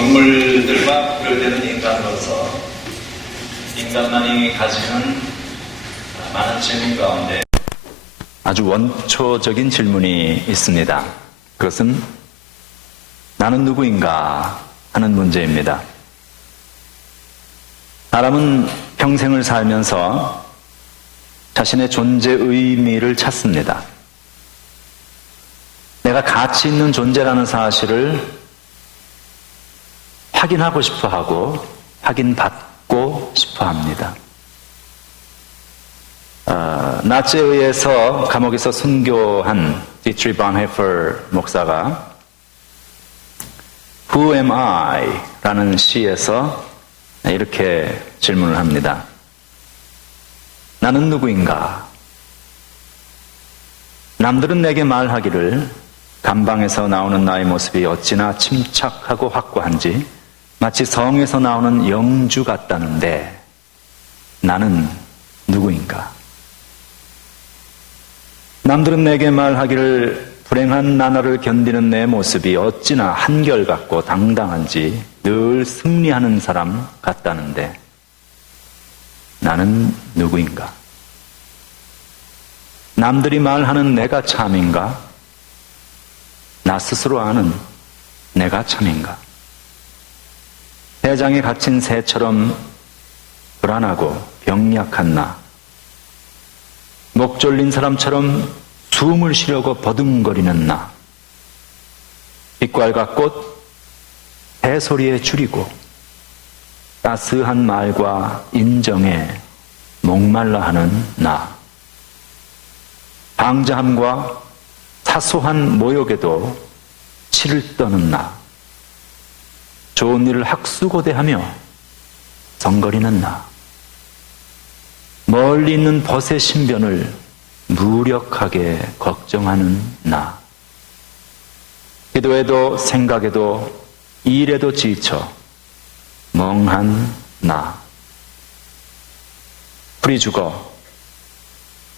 동물들과 구별되는 인간으로서 인간만이 가지는 많은 질문 가운데 아주 원초적인 질문이 있습니다. 그것은 나는 누구인가 하는 문제입니다. 사람은 평생을 살면서 자신의 존재 의미를 찾습니다. 내가 가치 있는 존재라는 사실을 확인하고 싶어 하고 확인받고 싶어 합니다. 나치에 의해서 감옥에서 순교한 디트리 본호에퍼 목사가 Who am I? 라는 시에서 이렇게 질문을 합니다. 나는 누구인가? 남들은 내게 말하기를 감방에서 나오는 나의 모습이 어찌나 침착하고 확고한지 마치 성에서 나오는 영주 같다는데 나는 누구인가? 남들은 내게 말하기를 불행한 나날을 견디는 내 모습이 어찌나 한결같고 당당한지 늘 승리하는 사람 같다는데 나는 누구인가? 남들이 말하는 내가 참인가? 나 스스로 아는 내가 참인가? 대장에 갇힌 새처럼 불안하고 병약한 나, 목 졸린 사람처럼 숨을 쉬려고 버둥거리는 나, 빛깔과 꽃, 새소리에 줄이고 따스한 말과 인정에 목말라 하는 나, 방자함과 사소한 모욕에도 치를 떠는 나, 좋은 일을 학수고대하며 성거리는 나, 멀리 있는 벗의 신변을 무력하게 걱정하는 나, 기도에도 생각에도 일에도 지쳐 멍한 나, 풀이 죽어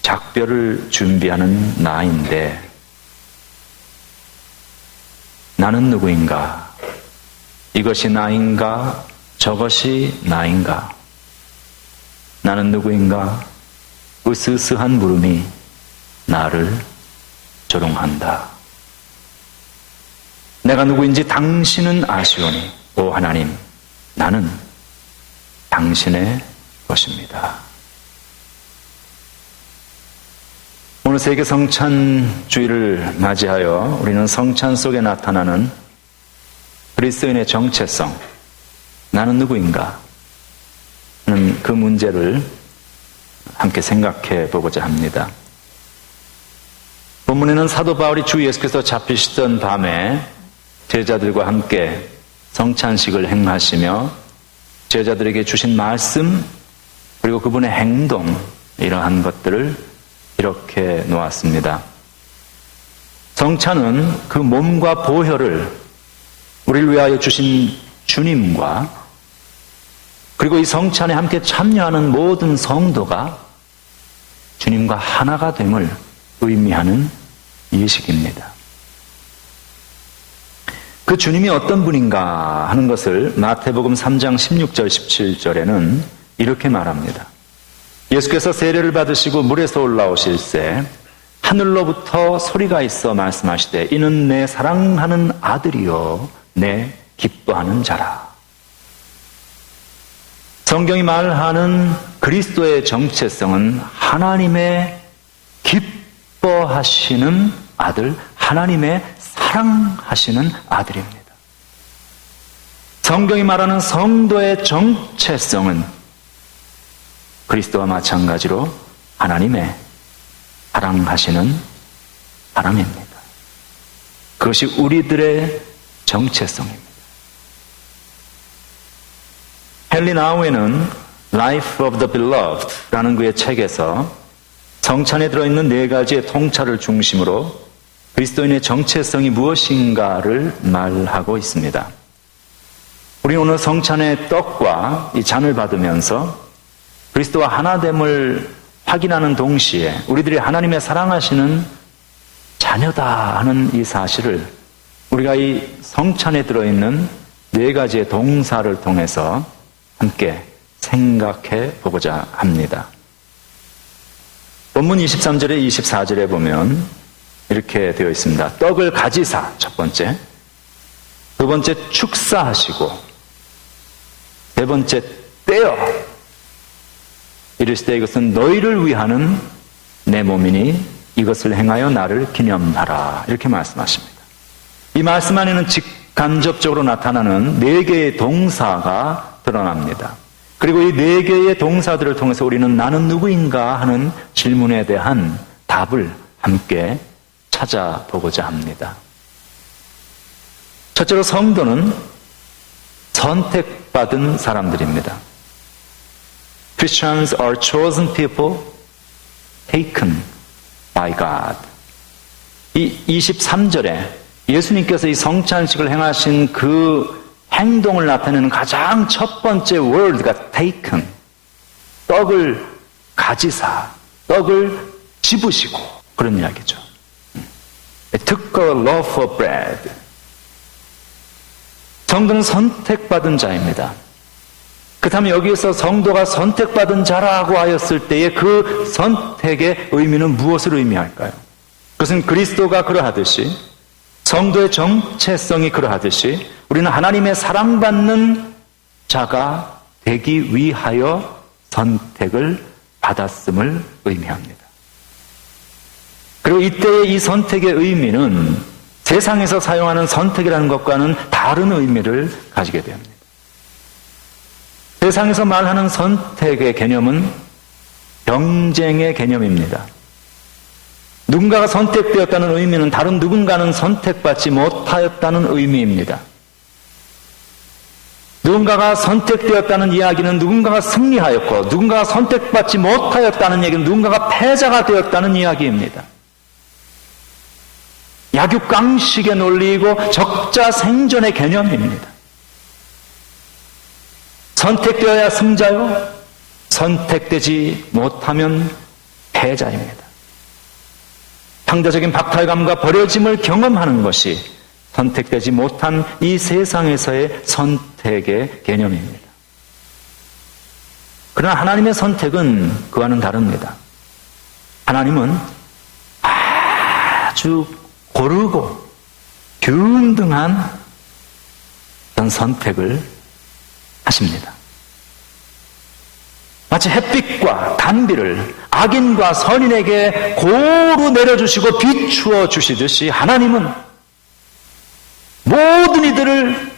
작별을 준비하는 나인데 나는 누구인가? 이것이 나인가? 저것이 나인가? 나는 누구인가? 으스스한 물음이 나를 조롱한다. 내가 누구인지 당신은 아시오니 오 하나님, 나는 당신의 것입니다. 오늘 세계 성찬주의를 맞이하여 우리는 성찬 속에 나타나는 그리스도인의 정체성, 나는 누구인가 하는 그 문제를 함께 생각해 보고자 합니다. 본문에는 사도 바울이 주 예수께서 잡히시던 밤에 제자들과 함께 성찬식을 행하시며 제자들에게 주신 말씀 그리고 그분의 행동, 이러한 것들을 이렇게 놓았습니다. 성찬은 그 몸과 보혈을 우리를 위하여 주신 주님과 그리고 이 성찬에 함께 참여하는 모든 성도가 주님과 하나가 됨을 의미하는 예식입니다. 그 주님이 어떤 분인가 하는 것을 마태복음 3장 16절 17절에는 이렇게 말합니다. 예수께서 세례를 받으시고 물에서 올라오실새 하늘로부터 소리가 있어 말씀하시되 이는 내 사랑하는 아들이요 내 기뻐하는 자라. 성경이 말하는 그리스도의 정체성은 하나님의 기뻐하시는 아들, 하나님의 사랑하시는 아들입니다. 성경이 말하는 성도의 정체성은 그리스도와 마찬가지로 하나님의 사랑하시는 사람입니다. 그것이 우리들의 정체성입니다. 헨리 나우에는 Life of the Beloved 라는 그의 책에서 성찬에 들어있는 네 가지의 통찰을 중심으로 그리스도인의 정체성이 무엇인가를 말하고 있습니다. 우리는 오늘 성찬의 떡과 이 잔을 받으면서 그리스도와 하나됨을 확인하는 동시에 우리들이 하나님의 사랑하시는 자녀다 하는 이 사실을 우리가 이 성찬에 들어있는 네 가지의 동사를 통해서 함께 생각해 보고자 합니다. 본문 23절에 24절에 보면 이렇게 되어 있습니다. 떡을 가지사, 첫 번째. 두 번째, 축사하시고. 세 번째, 떼어. 이르시되 이것은 너희를 위하는 내 몸이니 이것을 행하여 나를 기념하라. 이렇게 말씀하십니다. 이 말씀 안에는 직간접적으로 나타나는 네 개의 동사가 드러납니다. 그리고 이 네 개의 동사들을 통해서 우리는 나는 누구인가 하는 질문에 대한 답을 함께 찾아보고자 합니다. 첫째로 성도는 선택받은 사람들입니다. Christians are chosen people taken by God. 이 23절에 예수님께서 이 성찬식을 행하신 그 행동을 나타내는 가장 첫 번째 word가 taken. 떡을 가지사, 떡을 집으시고 그런 이야기죠. took a loaf of bread. 성도는 선택받은 자입니다. 그렇다면 여기에서 성도가 선택받은 자라고 하였을 때의 그 선택의 의미는 무엇을 의미할까요? 그것은 그리스도가 그러하듯이 성도의 정체성이 그러하듯이 우리는 하나님의 사랑받는 자가 되기 위하여 선택을 받았음을 의미합니다. 그리고 이때의 이 선택의 의미는 세상에서 사용하는 선택이라는 것과는 다른 의미를 가지게 됩니다. 세상에서 말하는 선택의 개념은 경쟁의 개념입니다. 누군가가 선택되었다는 의미는 다른 누군가는 선택받지 못하였다는 의미입니다. 누군가가 선택되었다는 이야기는 누군가가 승리하였고 누군가가 선택받지 못하였다는 얘기는 누군가가 패자가 되었다는 이야기입니다. 약육강식의 논리이고 적자생존의 개념입니다. 선택되어야 승자요, 선택되지 못하면 패자입니다. 상대적인 박탈감과 버려짐을 경험하는 것이 선택되지 못한 이 세상에서의 선택의 개념입니다. 그러나 하나님의 선택은 그와는 다릅니다. 하나님은 아주 고르고 균등한 그런 선택을 하십니다. 마치 햇빛과 단비를 악인과 선인에게 고루 내려주시고 비추어 주시듯이 하나님은 모든 이들을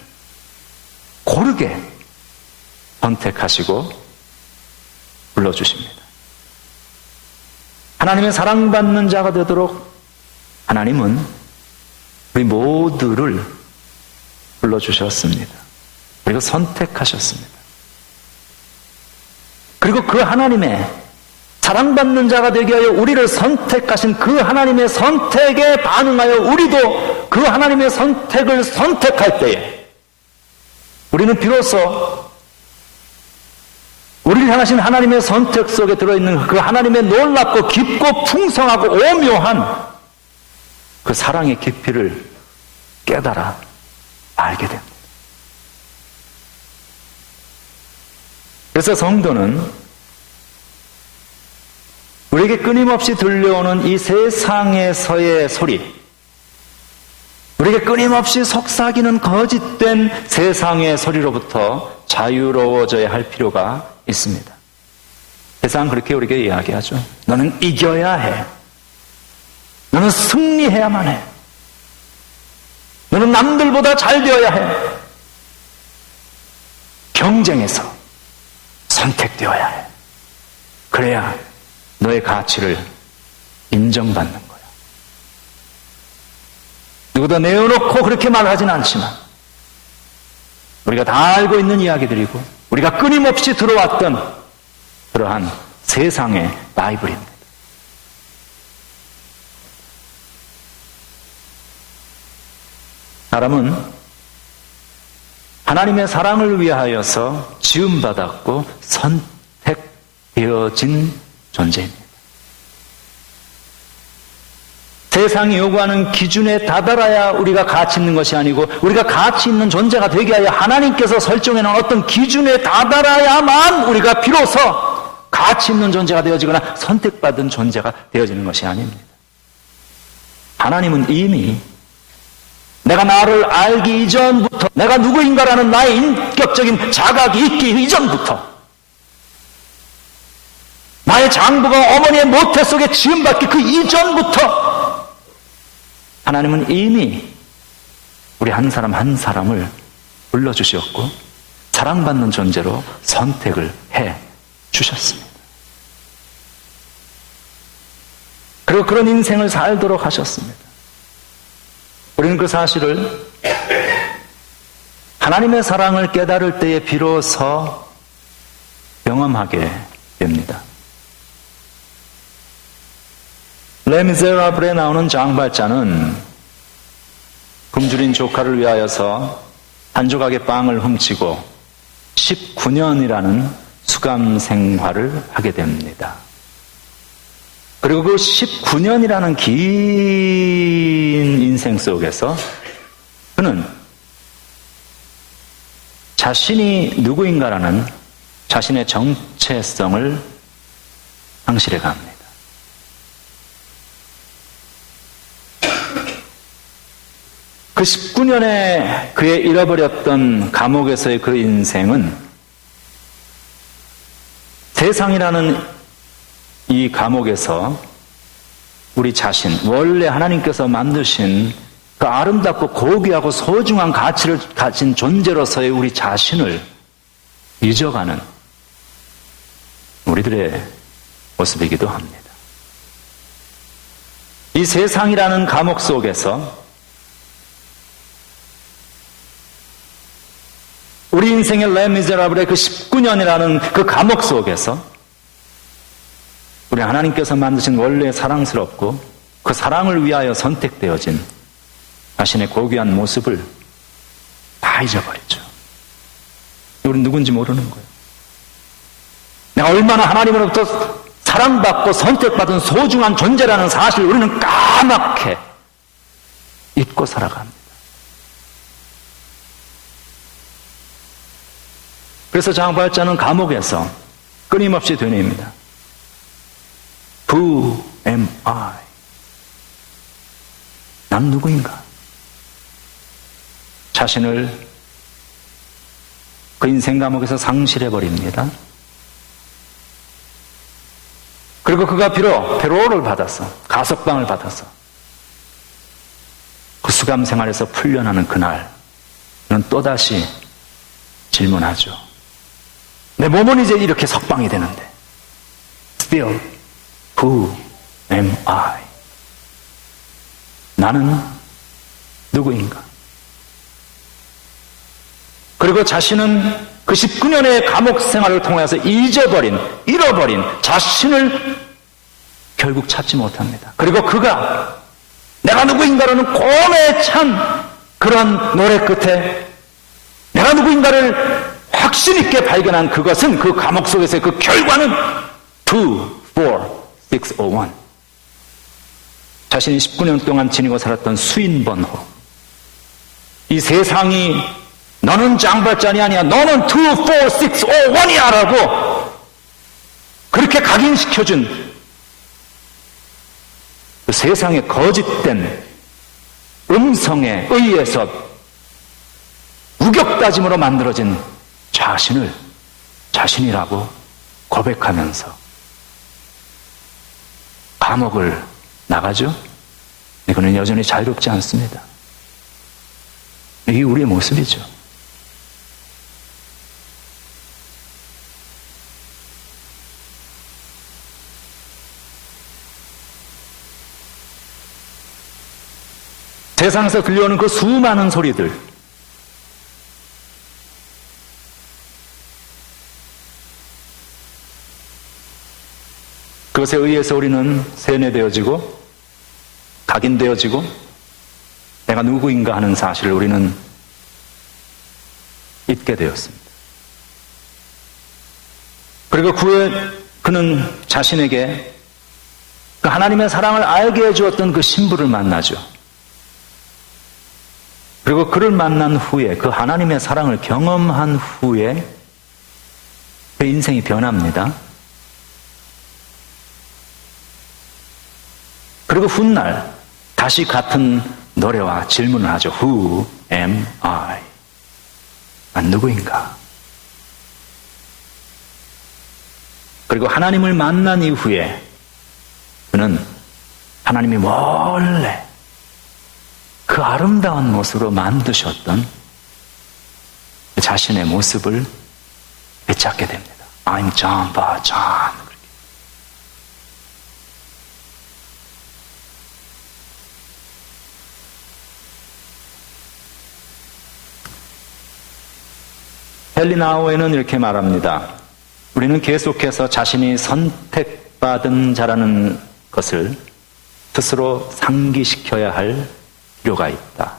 고르게 선택하시고 불러주십니다. 하나님의 사랑받는 자가 되도록 하나님은 우리 모두를 불러주셨습니다. 그리고 선택하셨습니다. 그리고 그 하나님의 사랑받는 자가 되게 하여 우리를 선택하신 그 하나님의 선택에 반응하여 우리도 그 하나님의 선택을 선택할 때에 우리는 비로소 우리를 향하신 하나님의 선택 속에 들어있는 그 하나님의 놀랍고 깊고 풍성하고 오묘한 그 사랑의 깊이를 깨달아 알게 됩니다. 그래서 성도는 우리에게 끊임없이 들려오는 이 세상에서의 소리, 우리에게 끊임없이 속삭이는 거짓된 세상의 소리로부터 자유로워져야 할 필요가 있습니다. 세상은 그렇게 우리에게 이야기하죠. 너는 이겨야 해. 너는 승리해야만 해. 너는 남들보다 잘 되어야 해. 경쟁에서 선택되어야 해. 그래야 너의 가치를 인정받는 거야. 누구도 내어놓고 그렇게 말하진 않지만 우리가 다 알고 있는 이야기들이고 우리가 끊임없이 들어왔던 그러한 세상의 바이블입니다. 사람은 하나님의 사랑을 위하여서 지음받았고 선택되어진 존재입니다. 세상이 요구하는 기준에 다다라야 우리가 가치 있는 것이 아니고 우리가 가치 있는 존재가 되게 하여 하나님께서 설정해놓은 어떤 기준에 다다라야만 우리가 비로소 가치 있는 존재가 되어지거나 선택받은 존재가 되어지는 것이 아닙니다. 하나님은 이미 내가 나를 알기 이전부터, 내가 누구인가라는 나의 인격적인 자각이 있기 이전부터, 나의 장부가 어머니의 모태 속에 지음받기 그 이전부터 하나님은 이미 우리 한 사람 한 사람을 불러주셨고 사랑받는 존재로 선택을 해 주셨습니다. 그리고 그런 인생을 살도록 하셨습니다. 우리는 그 사실을 하나님의 사랑을 깨달을 때에 비로소 경험하게 됩니다. 레미제라블에 나오는 장발자는 굶주린 조카를 위하여서 한 조각의 빵을 훔치고 19년이라는 수감 생활을 하게 됩니다. 그리고 그 19년이라는 긴 인생 속에서 그는 자신이 누구인가라는 자신의 정체성을 상실해 갑니다. 그 19년에 그의 잃어버렸던 감옥에서의 그 인생은 세상이라는 이 감옥에서 우리 자신, 원래 하나님께서 만드신 그 아름답고 고귀하고 소중한 가치를 가진 존재로서의 우리 자신을 잊어가는 우리들의 모습이기도 합니다. 이 세상이라는 감옥 속에서 우리 인생의 레미제라블의 그 19년이라는 그 감옥 속에서 우리 하나님께서 만드신 원래 사랑스럽고 그 사랑을 위하여 선택되어진 자신의 고귀한 모습을 다 잊어버리죠. 우리는 누군지 모르는 거예요. 내가 얼마나 하나님으로부터 사랑받고 선택받은 소중한 존재라는 사실을 우리는 까맣게 잊고 살아갑니다. 그래서 장발자는 감옥에서 끊임없이 되뇌입니다. Who am I? 난 누구인가? 자신을 그 인생 감옥에서 상실해버립니다. 그리고 그가 비록 페로를 받아서, 가석방을 받아서 그 수감 생활에서 풀려나는 그날, 그는 또다시 질문하죠. 내 몸은 이제 이렇게 석방이 되는데 Still, who am I? 나는 누구인가? 그리고 자신은 그 19년의 감옥 생활을 통해서 잃어버린 자신을 결국 찾지 못합니다. 그리고 그가 내가 누구인가라는 고뇌에 찬 그런 노래 끝에 내가 누구인가를 확신 있게 발견한 그것은 그 감옥 속에서의 그 결과는 24601 자신이 19년 동안 지니고 살았던 수인번호 이 세상이 너는 장발잔이 아니야 너는 24601이야 라고 그렇게 각인시켜준 그 세상의 거짓된 음성에 의해서 우격다짐으로 만들어진 자신을 자신이라고 고백하면서 감옥을 나가죠. 이거는 여전히 자유롭지 않습니다. 이게 우리의 모습이죠. 세상에서 들려오는 그 수많은 소리들 그것에 의해서 우리는 세뇌되어지고 각인되어지고 내가 누구인가 하는 사실을 우리는 잊게 되었습니다. 그리고 그는 자신에게 그 하나님의 사랑을 알게 해주었던 그 신부를 만나죠. 그리고 그를 만난 후에, 그 하나님의 사랑을 경험한 후에 그 인생이 변합니다. 그리고 훗날 다시 같은 노래와 질문을 하죠. Who am I? 난 누구인가? 그리고 하나님을 만난 이후에 그는 하나님이 원래 그 아름다운 모습으로 만드셨던 그 자신의 모습을 되찾게 됩니다. I'm John Ba John. 헬리나우에는 이렇게 말합니다. 우리는 계속해서 자신이 선택받은 자라는 것을 스스로 상기시켜야 할 필요가 있다.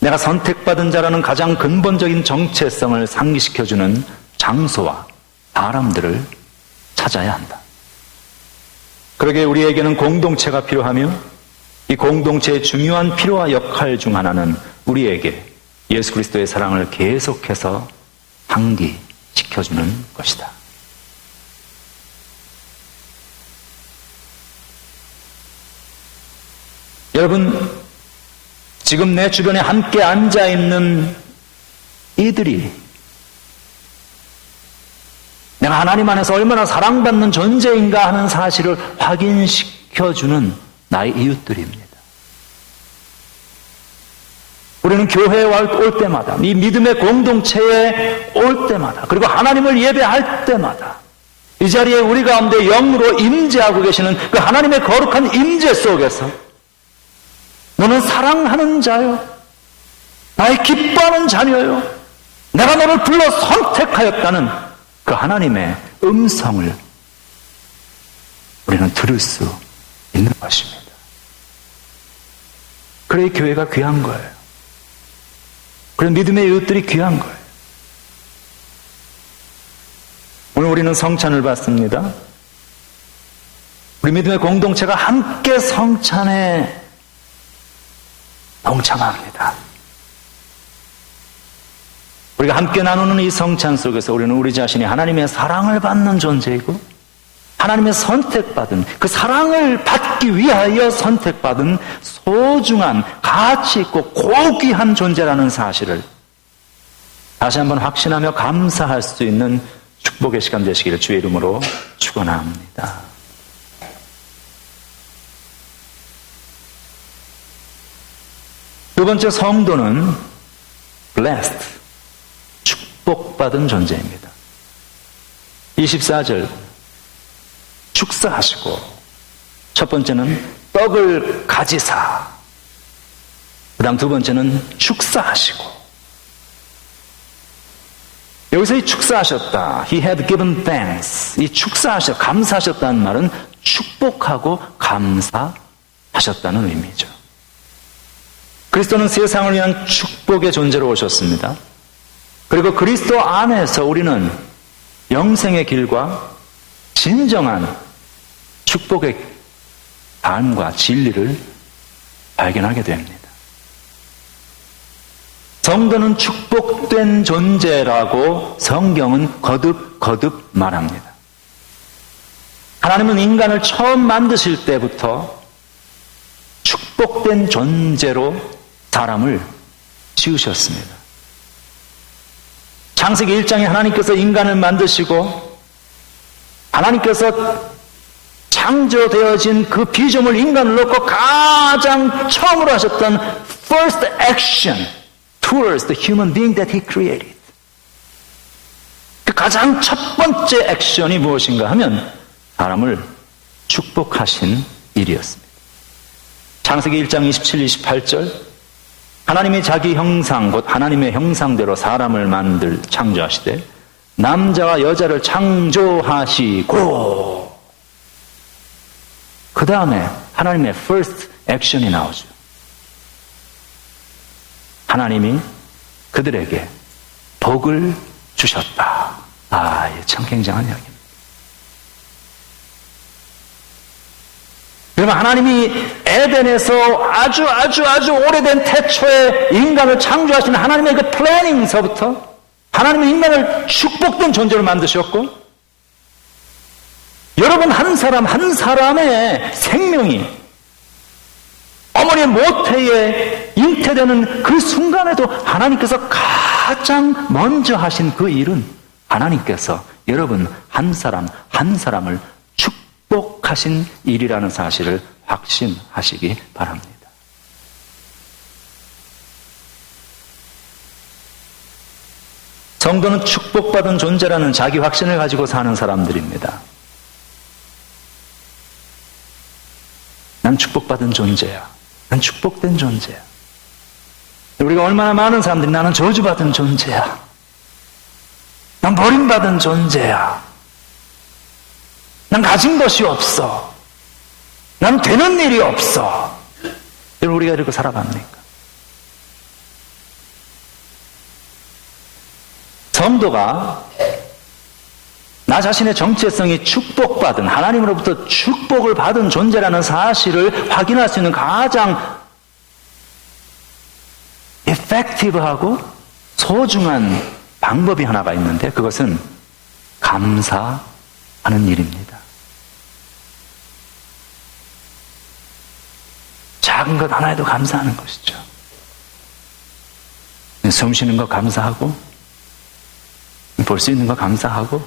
내가 선택받은 자라는 가장 근본적인 정체성을 상기시켜주는 장소와 사람들을 찾아야 한다. 그러게 우리에게는 공동체가 필요하며 이 공동체의 중요한 필요와 역할 중 하나는 우리에게 예수 그리스도의 사랑을 계속해서 상기시켜주는 것이다. 여러분, 지금 내 주변에 함께 앉아있는 이들이 내가 하나님 안에서 얼마나 사랑받는 존재인가 하는 사실을 확인시켜주는 나의 이웃들입니다. 우리는 교회에 올 때마다, 이 믿음의 공동체에 올 때마다, 그리고 하나님을 예배할 때마다 이 자리에 우리 가운데 영으로 임재하고 계시는 그 하나님의 거룩한 임재 속에서 너는 사랑하는 자요, 나의 기뻐하는 자녀요, 내가 너를 불러 선택하였다는 그 하나님의 음성을 우리는 들을 수 있는 것입니다. 그래 교회가 귀한 거예요. 그래 믿음의 이웃들이 귀한 거예요. 오늘 우리는 성찬을 받습니다. 우리 믿음의 공동체가 함께 성찬에 동참합니다. 우리가 함께 나누는 이 성찬 속에서 우리는 우리 자신이 하나님의 사랑을 받는 존재이고 하나님의 선택받은, 그 사랑을 받기 위하여 선택받은 소중한, 가치 있고 고귀한 존재라는 사실을 다시 한번 확신하며 감사할 수 있는 축복의 시간 되시기를 주의 이름으로 축원합니다. 두 번째, 성도는 blessed, 축복받은 존재입니다. 24절 축사하시고, 첫 번째는 떡을 가지사, 그 다음 두 번째는 축사하시고. 여기서 이 축사하셨다, He had given thanks, 이 축사하셨다, 감사하셨다는 말은 축복하고 감사하셨다는 의미죠. 그리스도는 세상을 위한 축복의 존재로 오셨습니다. 그리고 그리스도 안에서 우리는 영생의 길과 진정한 축복의 삶과 진리를 발견하게 됩니다. 성도는 축복된 존재라고 성경은 거듭 말합니다. 하나님은 인간을 처음 만드실 때부터 축복된 존재로 사람을 지으셨습니다. 창세기 1장에 하나님께서 인간을 만드시고 하나님께서 창조되어진 그 피조물 인간을 놓고 가장 처음으로 하셨던 first action towards the human being that he created. 그 가장 첫 번째 액션이 무엇인가 하면 사람을 축복하신 일이었습니다. 창세기 1장 27, 28절 하나님이 자기 형상, 곧 하나님의 형상대로 사람을 창조하시되 남자와 여자를 창조하시고, 그 다음에 하나님의 first action이 나오죠. 하나님이 그들에게 복을 주셨다. 참 굉장한 이야기입니다. 여러분, 하나님이 에덴에서 아주 오래된 태초에 인간을 창조하신 하나님의 그 플래닝서부터 하나님의 인간을 축복된 존재로 만드셨고, 여러분 한 사람 한 사람의 생명이 어머니의 모태에 잉태되는 그 순간에도 하나님께서 가장 먼저 하신 그 일은 하나님께서 여러분 한 사람 한 사람을 축복하신 일이라는 사실을 확신하시기 바랍니다. 성도는 축복받은 존재라는 자기 확신을 가지고 사는 사람들입니다. 난 축복받은 존재야. 난 축복된 존재야. 우리가 얼마나 많은 사람들이 나는 저주받은 존재야. 난 버림받은 존재야. 난 가진 것이 없어. 난 되는 일이 없어. 여러분, 우리가 이렇게 살아갑니까? 성도가 나 자신의 정체성이 축복받은, 하나님으로부터 축복을 받은 존재라는 사실을 확인할 수 있는 가장 effective하고 소중한 방법이 하나가 있는데, 그것은 감사하는 일입니다. 작은 것 하나에도 감사하는 것이죠. 숨 쉬는 거 감사하고, 볼 수 있는 거 감사하고,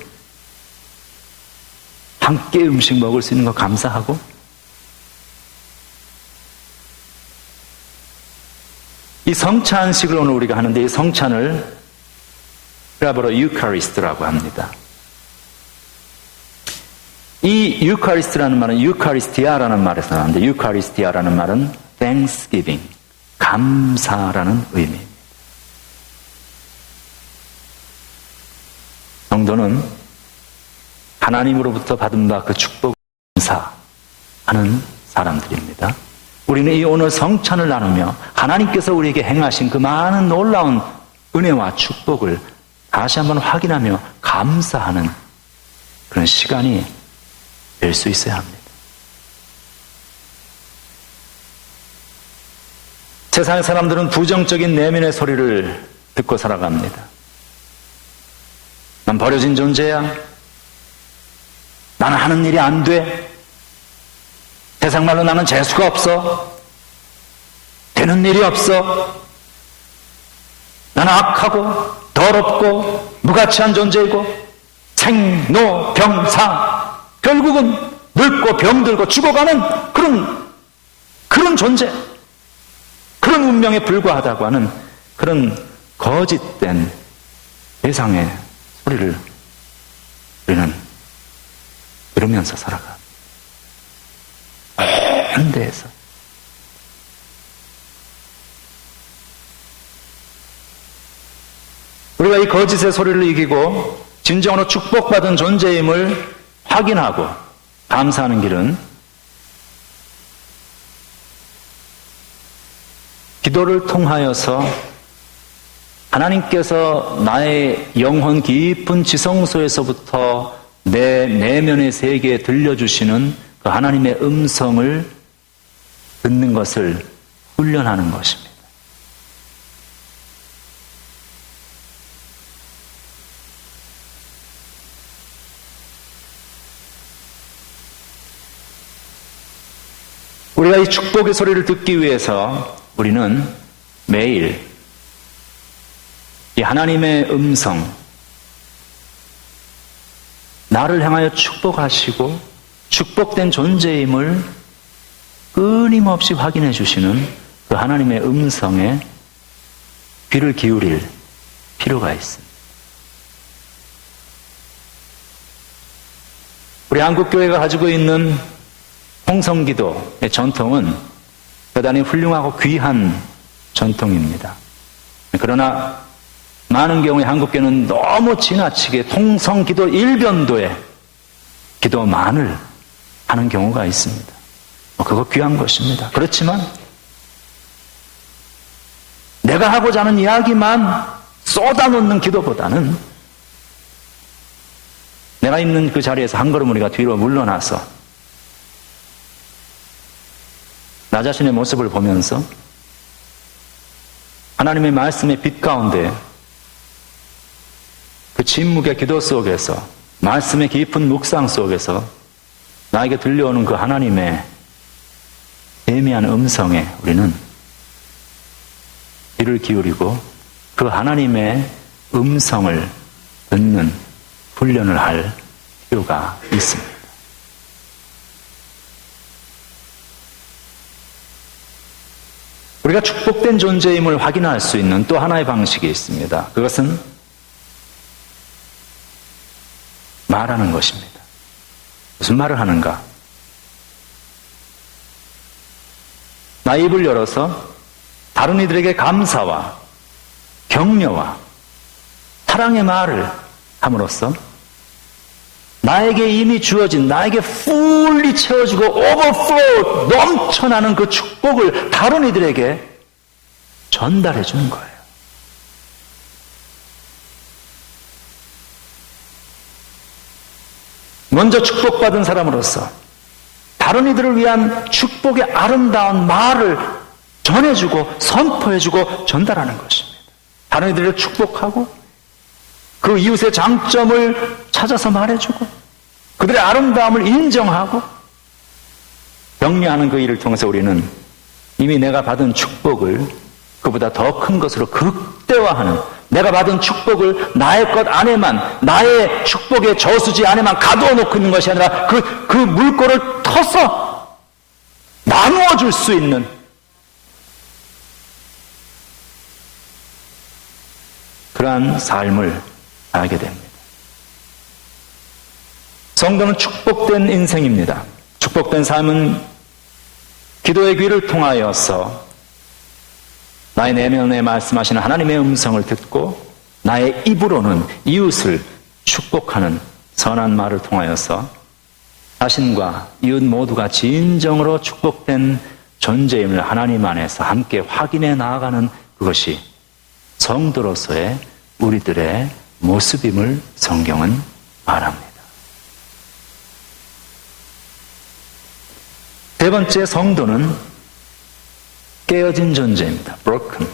함께 음식 먹을 수 있는 거 감사하고, 이 성찬식을 오늘 우리가 하는데, 이 성찬을 히브리어로 유카리스트라고 합니다. 이 유카리스트라는 말은 유카리스티아라는 말에서 나왔는데, 유카리스티아라는 말은 Thanksgiving, 감사라는 의미입니다. 성도는 하나님으로부터 받은 바 그 축복을 감사하는 사람들입니다. 우리는 이 오늘 성찬을 나누며 하나님께서 우리에게 행하신 그 많은 놀라운 은혜와 축복을 다시 한번 확인하며 감사하는 그런 시간이 될 수 있어야 합니다. 세상의 사람들은 부정적인 내면의 소리를 듣고 살아갑니다. 난 버려진 존재야. 나는 하는 일이 안 돼. 세상 말로 나는 재수가 없어. 되는 일이 없어. 나는 악하고 더럽고 무가치한 존재이고 생로병사, 결국은 늙고 병들고 죽어가는 그런 존재, 그런 운명에 불과하다고 하는 그런 거짓된 세상의 소리를 우리는 들으면서 살아가. 온 데에서. 우리가 이 거짓의 소리를 이기고 진정으로 축복받은 존재임을 확인하고 감사하는 길은 기도를 통하여서 하나님께서 나의 영혼 깊은 지성소에서부터 내 내면의 세계에 들려주시는 그 하나님의 음성을 듣는 것을 훈련하는 것입니다. 우리가 이 축복의 소리를 듣기 위해서 우리는 매일 이 하나님의 음성, 나를 향하여 축복하시고 축복된 존재임을 끊임없이 확인해 주시는 그 하나님의 음성에 귀를 기울일 필요가 있습니다. 우리 한국교회가 가지고 있는 홍성기도의 전통은 대단히 훌륭하고 귀한 전통입니다. 그러나 많은 경우에 한국교회는 너무 지나치게 통성기도 일변도에 기도만을 하는 경우가 있습니다. 그거 귀한 것입니다. 그렇지만 내가 하고자 하는 이야기만 쏟아놓는 기도보다는 내가 있는 그 자리에서 한 걸음 우리가 뒤로 물러나서 나 자신의 모습을 보면서 하나님의 말씀의 빛 가운데 그 침묵의 기도 속에서 말씀의 깊은 묵상 속에서 나에게 들려오는 그 하나님의 애매한 음성에 우리는 귀를 기울이고 그 하나님의 음성을 듣는 훈련을 할 필요가 있습니다. 우리가 축복된 존재임을 확인할 수 있는 또 하나의 방식이 있습니다. 그것은 말하는 것입니다. 무슨 말을 하는가? 나의 입을 열어서 다른 이들에게 감사와 격려와 사랑의 말을 함으로써 나에게 이미 주어진, 나에게 fully 채워지고 overflow, 넘쳐나는 그 축복을 다른 이들에게 전달해 주는 거예요. 먼저 축복받은 사람으로서 다른 이들을 위한 축복의 아름다운 말을 전해주고 선포해주고 전달하는 것입니다. 다른 이들을 축복하고 그 이웃의 장점을 찾아서 말해주고 그들의 아름다움을 인정하고 격려하는 그 일을 통해서 우리는 이미 내가 받은 축복을 그보다 더 큰 것으로 극대화하는, 내가 받은 축복을 나의 것 안에만, 나의 축복의 저수지 안에만 가두어 놓고 있는 것이 아니라 그 물꼬를 터서 나누어 줄 수 있는 그러한 삶을 알게 됩니다. 성도는 축복된 인생입니다. 축복된 삶은 기도의 귀를 통하여서 나의 내면에 말씀하시는 하나님의 음성을 듣고 나의 입으로는 이웃을 축복하는 선한 말을 통하여서 자신과 이웃 모두가 진정으로 축복된 존재임을 하나님 안에서 함께 확인해 나아가는 그것이 성도로서의 우리들의 모습임을 성경은 말합니다. 세 번째, 성도는 깨어진 존재입니다. broken.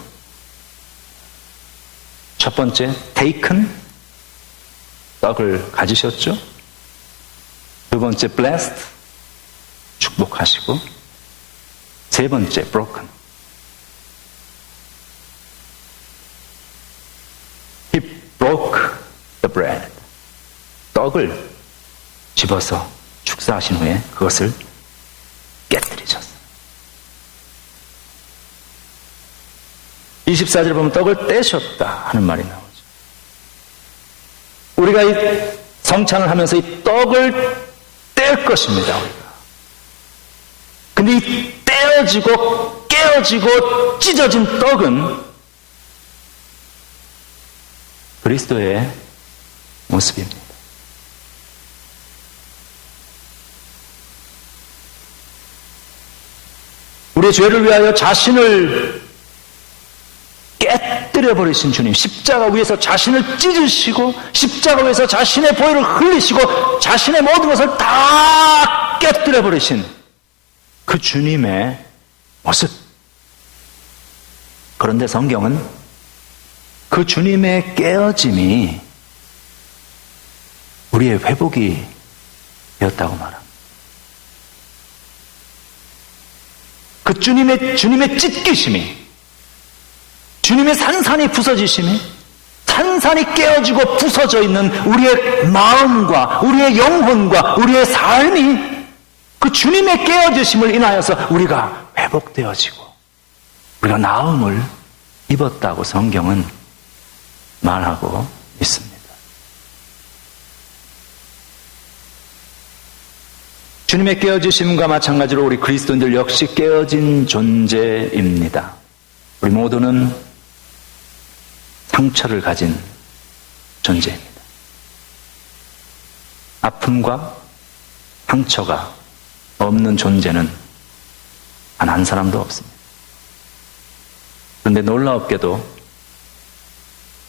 첫 번째, taken. 떡을 가지셨죠? 두 번째, blessed. 축복하시고. 세 번째, broken. He broke the bread. 떡을 집어서 축사하신 후에 그것을 깨뜨리셨어요. 24절에 보면 떡을 떼셨다 하는 말이 나오죠. 우리가 이 성찬을 하면서 이 떡을 뗄 것입니다. 우리가. 근데 이 떼어지고 깨어지고 찢어진 떡은 그리스도의 모습입니다. 우리의 죄를 위하여 자신을 깨뜨려버리신 주님, 십자가 위에서 자신을 찢으시고 십자가 위에서 자신의 보혈을 흘리시고 자신의 모든 것을 다 깨뜨려버리신 그 주님의 모습. 그런데 성경은 그 주님의 깨어짐이 우리의 회복이 되었다고 말합니다. 그 주님의 찢기심이, 주님의 산산이 부서지심이, 산산이 깨어지고 부서져 있는 우리의 마음과 우리의 영혼과 우리의 삶이 그 주님의 깨어지심을 인하여서 우리가 회복되어지고 우리가 나음을 입었다고 성경은 말하고 있습니다. 주님의 깨어지심과 마찬가지로 우리 그리스도인들 역시 깨어진 존재입니다. 우리 모두는 상처를 가진 존재입니다. 아픔과 상처가 없는 존재는 단 한 사람도 없습니다. 그런데 놀라웠게도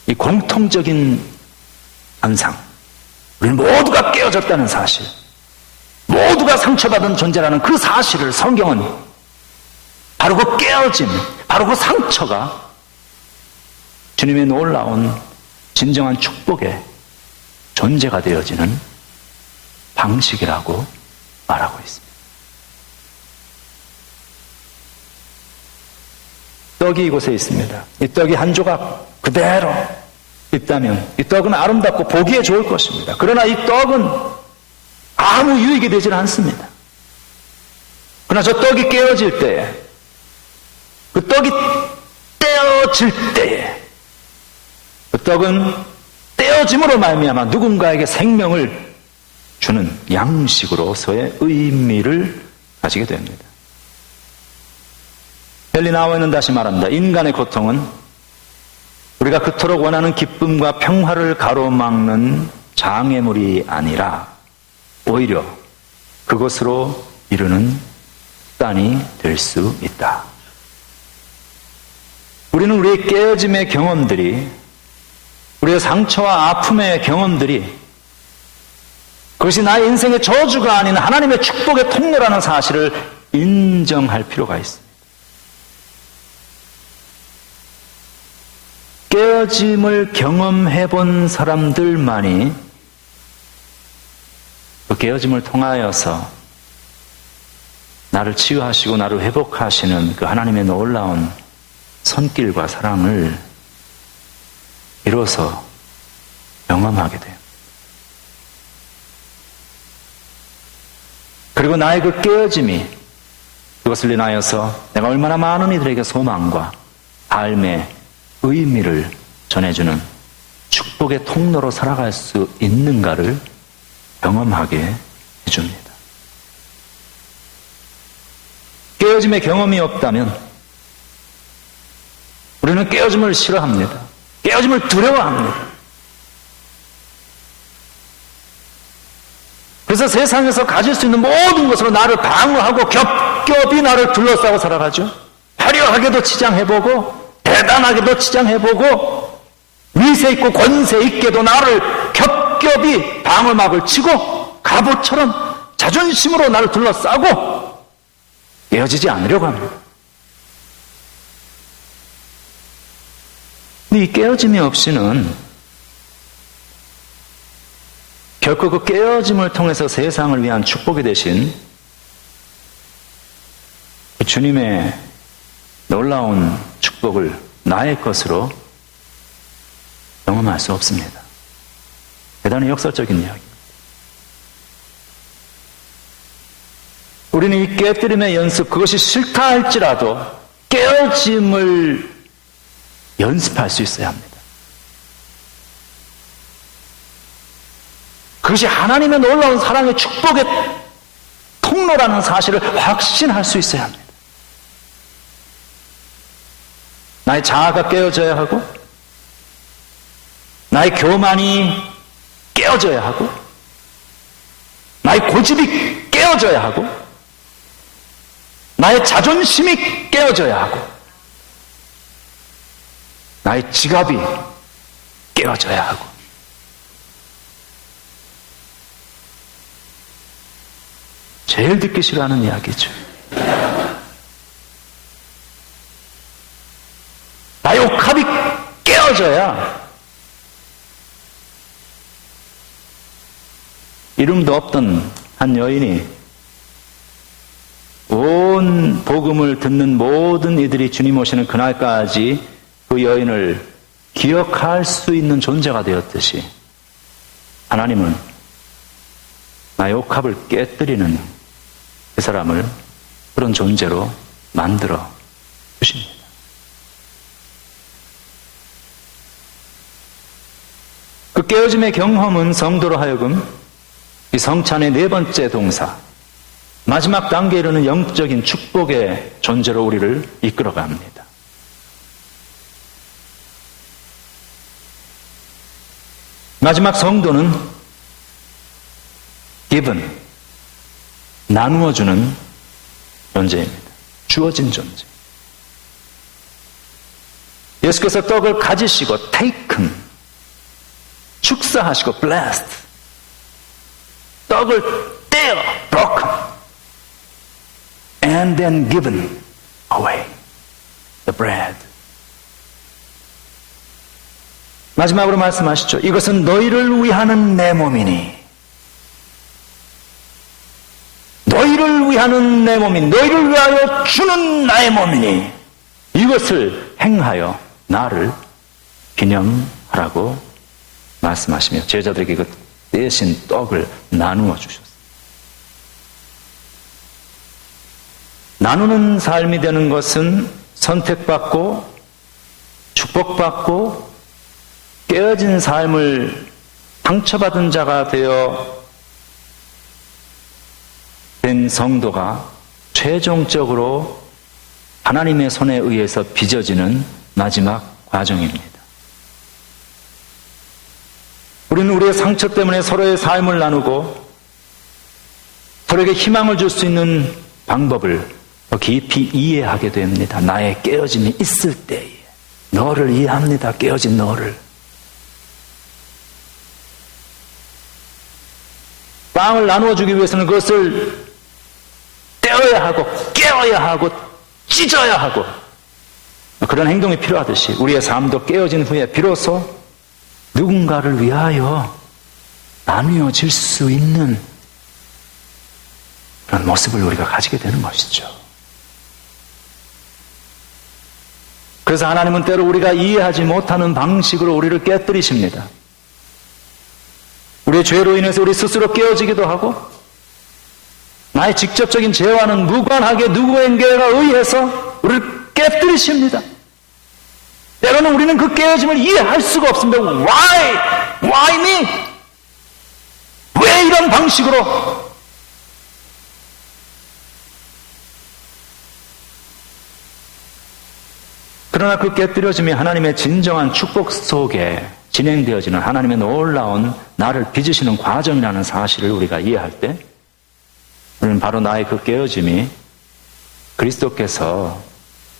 이 공통적인 현상, 우리는 모두가 깨어졌다는 사실, 모두가 상처받은 존재라는 그 사실을 성경은 바로 그 깨어짐, 바로 그 상처가 주님의 놀라운 진정한 축복의 존재가 되어지는 방식이라고 말하고 있습니다. 떡이 이곳에 있습니다. 이 떡이 한 조각 그대로 있다면 이 떡은 아름답고 보기에 좋을 것입니다. 그러나 이 떡은 아무 유익이 되질 않습니다. 그러나 저 떡이 깨어질 때에, 그 떡이 떼어질 때에, 그 떡은 떼어짐으로 말미암아 누군가에게 생명을 주는 양식으로서의 의미를 가지게 됩니다. 헬리나우에는 다시 말합니다. 인간의 고통은 우리가 그토록 원하는 기쁨과 평화를 가로막는 장애물이 아니라 오히려 그것으로 이루는 수단이 될 수 있다. 우리는 우리의 깨어짐의 경험들이, 우리의 상처와 아픔의 경험들이 그것이 나의 인생의 저주가 아닌 하나님의 축복의 통로라는 사실을 인정할 필요가 있습니다. 깨어짐을 경험해 본 사람들만이 그 깨어짐을 통하여서 나를 치유하시고 나를 회복하시는 그 하나님의 놀라운 손길과 사랑을 비로소 경험하게 돼요. 그리고 나의 그 깨어짐이 그것을 인하여서 내가 얼마나 많은 이들에게 소망과 삶의 의미를 전해주는 축복의 통로로 살아갈 수 있는가를 경험하게 해줍니다. 깨어짐의 경험이 없다면 우리는 깨어짐을 싫어합니다. 깨어짐을 두려워합니다. 그래서 세상에서 가질 수 있는 모든 것으로 나를 방어하고 겹겹이 나를 둘러싸고 살아가죠. 화려하게도 치장해보고 대단하게도 치장해보고 위세 있고 권세 있게도 나를 겹겹이 방어막을 치고 갑옷처럼 자존심으로 나를 둘러싸고 깨어지지 않으려고 합니다. 근데 이 깨어짐이 없이는 결코 그 깨어짐을 통해서 세상을 위한 축복이 되신 그 주님의 놀라운 축복을 나의 것으로 경험할 수 없습니다. 대단히 역설적인 이야기입니다. 우리는 이 깨뜨림의 연습, 그것이 싫다 할지라도 깨어짐을 연습할 수 있어야 합니다. 그것이 하나님의 놀라운 사랑의 축복의 통로라는 사실을 확신할 수 있어야 합니다. 나의 자아가 깨어져야 하고, 나의 교만이 깨어져야 하고, 나의 고집이 깨어져야 하고, 나의 자존심이 깨어져야 하고, 나의 지갑이 깨어져야 하고, 제일 듣기 싫어하는 이야기죠. 나의 옥합이 깨어져야 이름도 없던 한 여인이 온 복음을 듣는 모든 이들이 주님 오시는 그날까지 그 여인을 기억할 수 있는 존재가 되었듯이 하나님은 나의 옥합을 깨뜨리는 그 사람을 그런 존재로 만들어 주십니다. 그 깨어짐의 경험은 성도로 하여금 이 성찬의 네 번째 동사, 마지막 단계에 이르는 영적인 축복의 존재로 우리를 이끌어갑니다. 마지막 성도는 given, 나누어주는 존재입니다. 주어진 존재. 예수께서 떡을 가지시고 taken, 축사하시고 blessed, 떡을 떼어 broken, and then given, away the bread. 마지막으로 말씀하시죠. 이것은 너희를 위하는 내 몸이니. 너희를 위하는 내 몸이니. 너희를 위하여 주는 나의 몸이니. 이것을 행하여 나를 기념하라고 말씀하시며 제자들에게 그 떼신 떡을 나누어 주셨습니다. 나누는 삶이 되는 것은 선택받고 축복받고 깨어진 삶을 상처받은 자가 되어 된 성도가 최종적으로 하나님의 손에 의해서 빚어지는 마지막 과정입니다. 우리는 우리의 상처 때문에 서로의 삶을 나누고 서로에게 희망을 줄 수 있는 방법을 더 깊이 이해하게 됩니다. 나의 깨어짐이 있을 때에 너를 이해합니다. 깨어진 너를. 빵을 나누어주기 위해서는 그것을 떼어야 하고 깨어야 하고 찢어야 하고 그런 행동이 필요하듯이 우리의 삶도 깨어진 후에 비로소 누군가를 위하여 나누어질 수 있는 그런 모습을 우리가 가지게 되는 것이죠. 그래서 하나님은 때로 우리가 이해하지 못하는 방식으로 우리를 깨뜨리십니다. 우리의 죄로 인해서 우리 스스로 깨어지기도 하고 나의 직접적인 죄와는 무관하게 누구에게가 의해서 우리를 깨뜨리십니다. 때로는 우리는 그 깨어짐을 이해할 수가 없습니다. Why me? 왜 이런 방식으로? 그러나 그 깨뜨려짐이 하나님의 진정한 축복 속에 진행되어지는 하나님의 놀라운 나를 빚으시는 과정이라는 사실을 우리가 이해할 때 우리는 바로 나의 그 깨어짐이 그리스도께서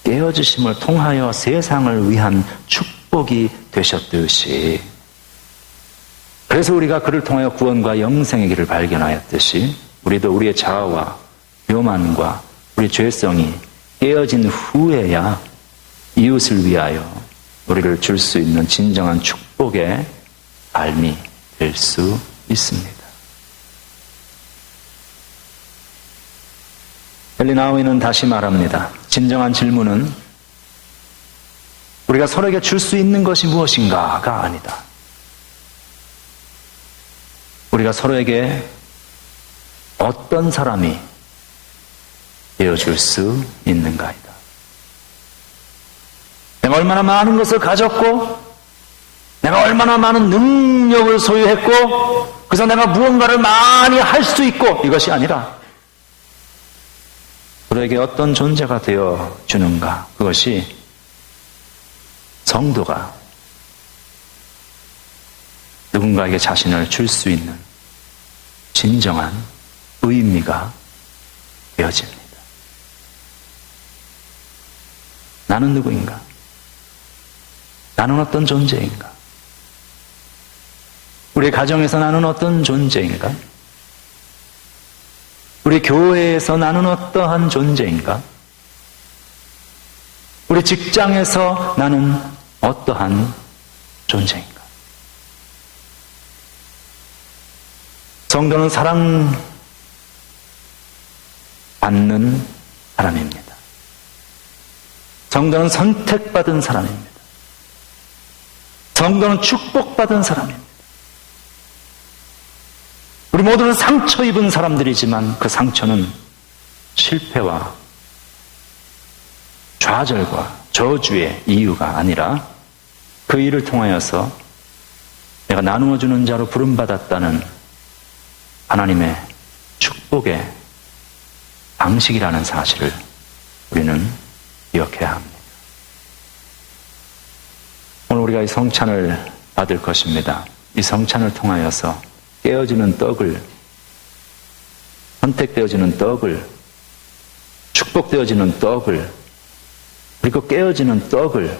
깨어지심을 통하여 세상을 위한 축복이 되셨듯이 그래서 우리가 그를 통하여 구원과 영생의 길을 발견하였듯이 우리도 우리의 자아와 교만과 우리 죄성이 깨어진 후에야 이웃을 위하여 우리를 줄 수 있는 진정한 축복의 삶이 될 수 있습니다. 엘리나우이는 다시 말합니다. 진정한 질문은 우리가 서로에게 줄 수 있는 것이 무엇인가가 아니다. 우리가 서로에게 어떤 사람이 되어줄 수 있는가이다. 내가 얼마나 많은 것을 가졌고 내가 얼마나 많은 능력을 소유했고 그래서 내가 무언가를 많이 할 수 있고 이것이 아니라 그에게 어떤 존재가 되어 주는가 그것이 성도가 누군가에게 자신을 줄 수 있는 진정한 의미가 되어집니다. 나는 누구인가? 나는 어떤 존재인가? 우리 가정에서 나는 어떤 존재인가? 우리 교회에서 나는 어떠한 존재인가? 우리 직장에서 나는 어떠한 존재인가? 성도는 사랑받는 사람입니다. 성도는 선택받은 사람입니다. 성도는 축복받은 사람입니다. 우리 모두는 상처 입은 사람들이지만 그 상처는 실패와 좌절과 저주의 이유가 아니라 그 일을 통하여서 내가 나누어주는 자로 부름받았다는 하나님의 축복의 방식이라는 사실을 우리는 기억해야 합니다. 오늘 우리가 이 성찬을 받을 것입니다. 이 성찬을 통하여서 깨어지는 떡을, 선택되어지는 떡을, 축복되어지는 떡을, 그리고 깨어지는 떡을,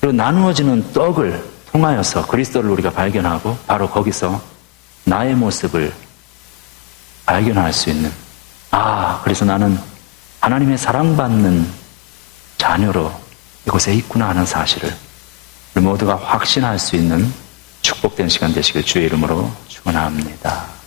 그리고 나누어지는 떡을 통하여서 그리스도를 우리가 발견하고 바로 거기서 나의 모습을 발견할 수 있는 그래서 나는 하나님의 사랑받는 자녀로 이곳에 있구나 하는 사실을 우리 모두가 확신할 수 있는 축복된 시간 되시길 주의 이름으로 축원합니다.